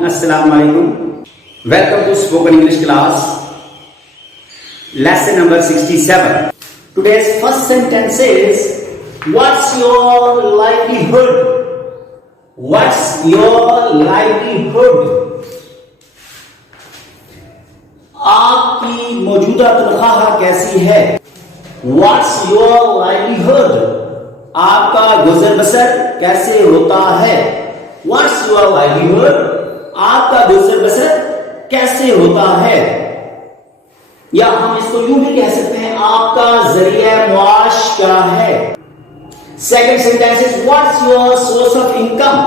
Assalamu alaikum. Welcome to Spoken English class. Lesson number 67. Today's first sentence is, what's your livelihood? What's your livelihood? आपकी मौजूदा तनख्वाह कैसी है? What's your livelihood? आपका गुजर बसर कैसे होता है? What's your livelihood? आपका गुजर बसर कैसे होता है? या हम इसको यूं भी कह सकते हैं, आपका जरिया मुआश क्या है? Second sentence is, what's your source of income?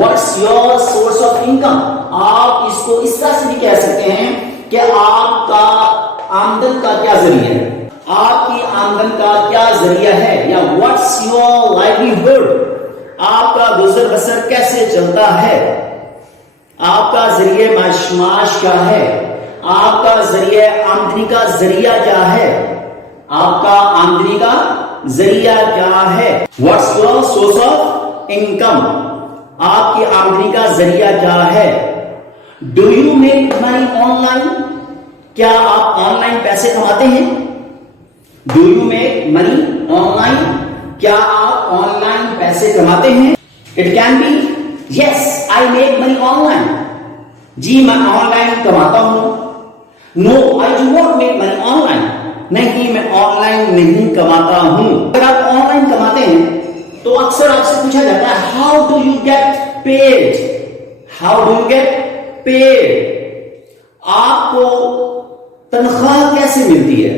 What's your source of income? आप इसको इस तरह से भी कह सकते हैं कि आपका आमदन का क्या जरिया है, आपकी आमदन का क्या जरिया है, या व्हाट्स योर लाइवलीहुड, आपका गुजर बसर कैसे चलता है, आपका जरिए माश क्या है, आपका जरिए आमदनी का जरिया क्या है, आपका आमदनी का जरिया क्या है? What's your source of income, आपकी आमदनी का जरिया क्या है? Do you make money online, क्या आप ऑनलाइन पैसे कमाते हैं? Do you make money online, क्या आप ऑनलाइन पैसे कमाते हैं? It can be yes I make money online, जी मैं ऑनलाइन कमाता हूं। No I do not make money online, नहीं मैं ऑनलाइन नहीं कमाता हूं। अगर आप ऑनलाइन कमाते हैं तो अक्सर आपसे पूछा जाता है, how do you get paid, how do you get paid, आपको तनख्वाह कैसे मिलती है,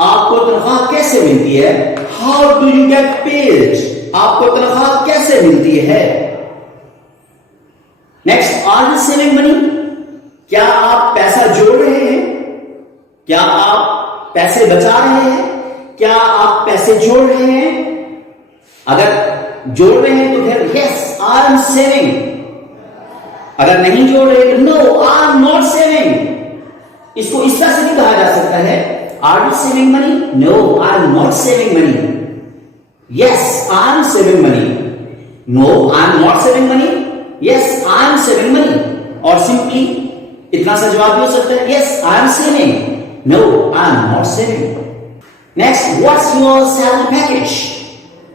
आपको तनख्वाह कैसे मिलती है? How do you get paid, आपको तनख्वाह कैसे मिलती है? Next, are you saving money, क्या आप पैसा जोड़ रहे हैं, क्या आप पैसे बचा रहे हैं, क्या आप पैसे जोड़ रहे हैं? अगर जोड़ रहे हैं तो फिर यस आई एम सेविंग, अगर नहीं जोड़ रहे तो no I am not saving. इसको इस तरह से भी कहा जा सकता है, are you saving money? No I am not saving money. Yes I am saving money, no I am not saving money, yes I am saving money. और सिंपली इतना सा जवाब भी हो सकता है, yes I am saving, no I am not saving. Next, what's your salary package,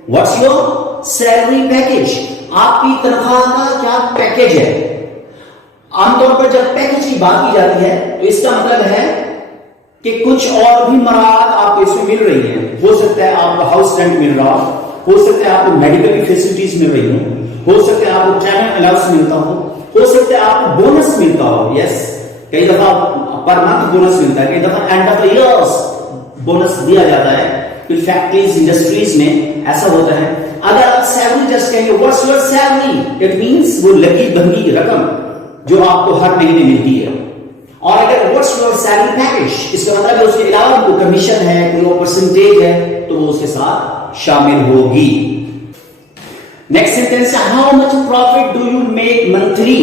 what's your salary package, आपकी तनख्वाह का क्या पैकेज है? आमतौर पर जब पैकेज की बात की जाती है तो इसका मतलब है कि कुछ और भी मराद आपको इसमें मिल रही है। हो सकता है आपको हाउस रेंट मिल रहा हो सकता है आपको मेडिकल फैसिलिटीज मिल रही हो सकता है आपको ट्रैवल अलाउंस मिलता हो सकता है आपको बोनस मिलता हो। यस, कई दफा पर मंथ बोनस मिलता है, कई दफा end of the years bonus दिया जाता है। फिर फैक्ट्रीज इंडस्ट्रीज में ऐसा होता है। अगर आप सैलरी जस्ट कहेंगे what's your salary, it means वो लगी बंदी रकम जो आपको हर महीने मिलती है। और अगर व्हाट्स योर सैलरी पैकेज, इसका मतलब है उसके अलावा कोई कमीशन है, कोई परसेंटेज है, तो वो उसके साथ शामिल होगी। Next sentence, how much profit do you make monthly,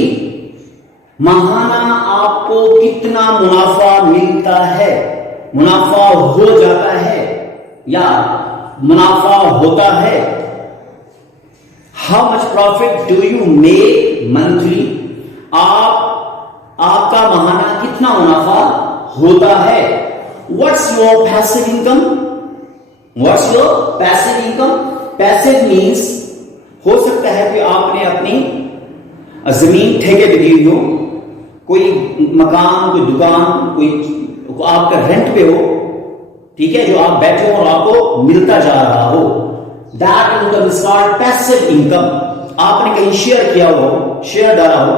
माहाना आपको कितना मुनाफा मिलता है, मुनाफा हो जाता है या मुनाफा होता है? How much profit do you make monthly, आपका माहाना कितना मुनाफा होता है? What's your passive income, what's your passive income, passive means हो सकता है कि आपने अपनी जमीन ठेके पे दी हो, कोई मकान, कोई दुकान, कोई आपका रेंट पे हो, ठीक है, जो आप बैठे हो और आपको मिलता जा रहा हो, that income is called passive income. आपने कहीं शेयर किया हो, शेयर डाला हो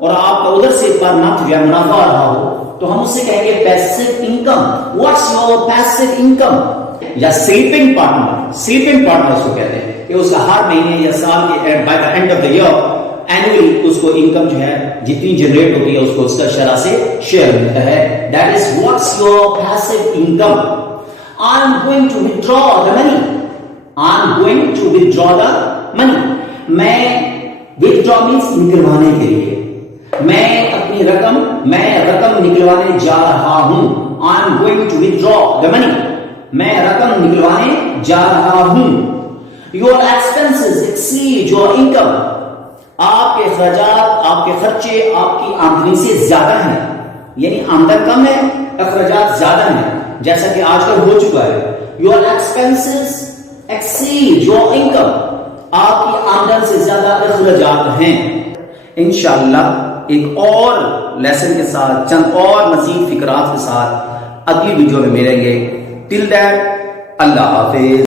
और आपका उधर से पर मंथ या मुनाफा आ रहा हो, तो हम उससे कहेंगे passive income. What's your passive income? या स्लीपिंग पार्टनर, स्लीपिंग पार्टनर उसको कहते हैं कि उसका हर महीने या साल के by the end of the year annually उसको इनकम जो है जितनी जनरेट होती है उसको उसका शरह से शेयर मिलता है। That is what's your passive income. I am going to withdraw the money, I am going to withdraw the money, मैं विथड्रॉ मींस निकलवाने के लिए, मैं अपनी रकम, मैं रकम निकलवाने जा रहा हूं। I am going to withdraw the money, मैं रकम निकलवाने जा रहा हूं। Your expenses exceed your income, आपके अखराजात, आपके खर्चे आपकी आमदनी से ज्यादा हैं, यानी आमदन कम है, अखराजात ज्यादा हैं, जैसा कि आजकल हो चुका है। Your expenses exceed your income, आपकी आमदन से ज्यादा अखराजात हैं। इंशाअल्लाह एक और लेसन के साथ, चंद और मजीद फिक्रात के साथ अगली वीडियो में मिलेंगे। Till that, Allah Hafiz.